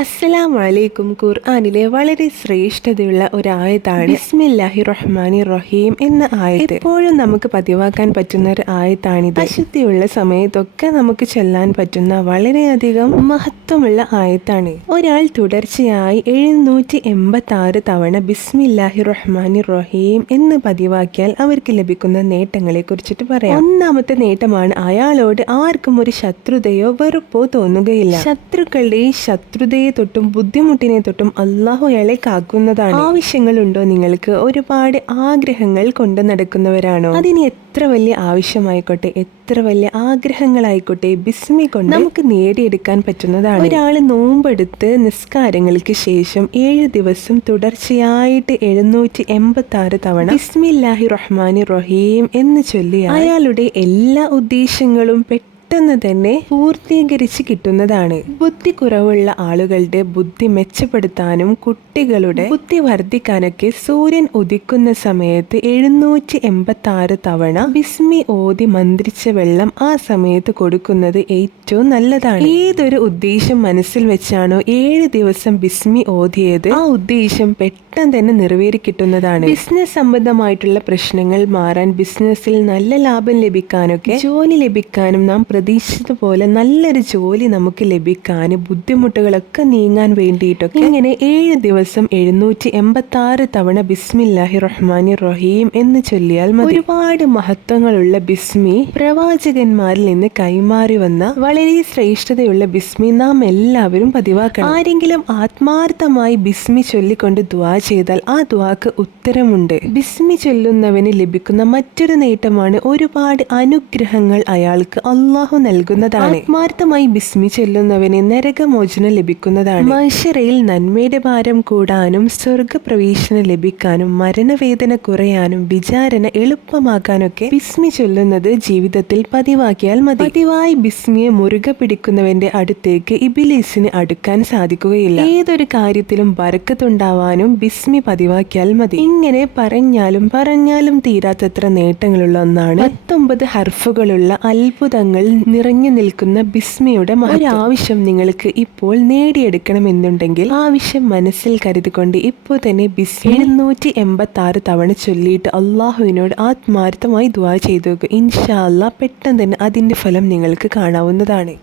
അസ്സലാമു അലൈക്കും. ഖുർആനിലെ വളരെ ശ്രേഷ്ഠതയുള്ള ഒരായത്താണ് ബിസ്മില്ലാഹിർ റഹ്മാനിർ റഹീം എന്ന ആയത്ത്. എപ്പോഴും നമുക്ക് പതിവാക്കാൻ പറ്റുന്ന ഒരു ആയത്താണിത്. അശുദ്ധിയുള്ള സമയത്തൊക്കെ നമുക്ക് ചൊല്ലാൻ പറ്റുന്ന വളരെയധികം മഹത്വമുള്ള ആയത്താണ്. ഒരാൾ തുടർച്ചയായി 786 തവണ ബിസ്മില്ലാഹിർ റഹ്മാനിർ റഹീം എന്ന് പതിവാക്കിയാൽ അവർക്ക് ലഭിക്കുന്ന നേട്ടങ്ങളെ കുറിച്ചിട്ട് പറയാം. ഒന്നാമത്തെ നേട്ടമാണ് അയാളോട് ആർക്കും ഒരു ശത്രുതയോ വെറുപ്പോ തോന്നുകയില്ല. ശത്രുക്കളുടെ ഈ ശത്രുതയെ തൊട്ടും ബുദ്ധിമുട്ടിനെ തൊട്ടും അള്ളാഹു അയാളെ കാക്കുന്നതാണ്. ആവശ്യങ്ങളുണ്ടോ നിങ്ങൾക്ക്? ഒരുപാട് ആഗ്രഹങ്ങൾ കൊണ്ട് നടക്കുന്നവരാണോ? അതിന് എത്ര വലിയ ആവശ്യമായിക്കോട്ടെ, എത്ര വലിയ ആഗ്രഹങ്ങളായിക്കോട്ടെ, ബിസ്മി കൊണ്ട് നമുക്ക് നേടിയെടുക്കാൻ പറ്റുന്നതാണ്. ഒരാള് നോമ്പെടുത്ത് നിസ്കാരങ്ങൾക്ക് ശേഷം 7 ദിവസം തുടർച്ചയായിട്ട് 786 തവണ ബിസ്മില്ലാഹി റഹ്മാനി റഹീം എന്ന് ചൊല്ലി അയാളുടെ എല്ലാ ഉദ്ദേശങ്ങളും പെട്ടെന്ന് തന്നെ പൂർത്തീകരിച്ച് കിട്ടുന്നതാണ്. ബുദ്ധി കുറവുള്ള ആളുകളുടെ ബുദ്ധി മെച്ചപ്പെടുത്താനും കുട്ടികളുടെ ബുദ്ധി വർദ്ധിക്കാനൊക്കെ സൂര്യൻ ഉദിക്കുന്ന സമയത്ത് 786 തവണ ബിസ്മി ഓതി മന്ത്രിച്ച വെള്ളം ആ സമയത്ത് കൊടുക്കുന്നത് ഏറ്റവും നല്ലതാണ്. ഏതൊരു ഉദ്ദേശം മനസ്സിൽ വെച്ചാണോ 7 ദിവസം ബിസ്മി ഓതിയത്, ആ ഉദ്ദേശം പെട്ടെന്ന് തന്നെ നിറവേറി കിട്ടുന്നതാണ്. ബിസിനസ് സംബന്ധമായിട്ടുള്ള പ്രശ്നങ്ങൾ മാറാൻ, ബിസിനസ്സിൽ നല്ല ലാഭം ലഭിക്കാനൊക്കെ, ജോലി ലഭിക്കാനും, നാം പ്രതീക്ഷിച്ചതുപോലെ നല്ലൊരു ജോലി നമുക്ക് ലഭിക്കാനും, ബുദ്ധിമുട്ടുകളൊക്കെ നീങ്ങാൻ വേണ്ടിയിട്ടൊക്കെ ഇങ്ങനെ 7 ദിവസം 786 തവണ ബിസ്മില്ലാഹി റഹ്മാനി റഹീം എന്ന് ചൊല്ലിയാൽ മതി. ഒരുപാട് മഹത്വങ്ങളുള്ള ബിസ്മി, പ്രവാചകന്മാരിൽ നിന്ന് കൈമാറി വന്ന വളരെ ശ്രേഷ്ഠതയുള്ള ബിസ്മി നാം എല്ലാവരും പതിവാക്കണം. ആരെങ്കിലും ആത്മാർത്ഥമായി ബിസ്മി ചൊല്ലിക്കൊണ്ട് ദുആ ചെയ്താൽ ആ ദുആക്ക് ഉത്തരമുണ്ട്. ബിസ്മി ചൊല്ലുന്നവന് ലഭിക്കുന്ന മറ്റൊരു നേട്ടമാണ് ഒരുപാട് അനുഗ്രഹങ്ങൾ അയാൾക്ക് അള്ളാഹു നൽകുന്നതാണ്. ആത്മാർത്ഥമായി ബിസ്മി ചൊല്ലുന്നവന് നരകമോചനം ലഭിക്കുന്നതാണ്. മഹ്ശറയിൽ നന്മയുടെ ഭാരം കൂടാനും, സ്വർഗപ്രവേശനം ലഭിക്കാനും, മരണവേദന കുറയാനും, വിചാരണ എളുപ്പമാക്കാനൊക്കെ ബിസ്മി ചൊല്ലുന്നത് ജീവിതത്തിൽ പതിവാക്കിയാൽ മതി. പതിവായി ബിസ്മിയെ മുറുകെ പിടിക്കുന്നവന്റെ അടുത്തേക്ക് ഇബ്ലീസിന് അടുക്കാൻ സാധിക്കുകയില്ല. ഏതൊരു കാര്യത്തിലും ബർക്കത്തുണ്ടാവാനും ബിസ്മി പതിവാക്കിയാൽ മതി. ഇങ്ങനെ പറഞ്ഞാലും തീരാത്തത്ര നേട്ടങ്ങളുള്ള ഒന്നാണ് 19 ഹർഫുകളുള്ള അത്ഭുതങ്ങൾ നിറഞ്ഞു നിൽക്കുന്ന ബിസ്മിയുടെ ഒരാവശ്യം നിങ്ങൾക്ക് ഇപ്പോൾ നേടിയെടുക്കണമെന്നുണ്ടെങ്കിൽ ആവശ്യം മനസ്സിൽ കരുതിക്കൊണ്ട് ഇപ്പോൾ തന്നെ ബിസ്മി 786 തവണ ചൊല്ലിയിട്ട് അള്ളാഹുവിനോട് ആത്മാർത്ഥമായി ദുആ ചെയ്തു നോക്കുക. ഇൻഷാ അല്ലാഹ് പെട്ടെന്ന് തന്നെ അതിന്റെ ഫലം നിങ്ങൾക്ക് കാണാവുന്നതാണ്.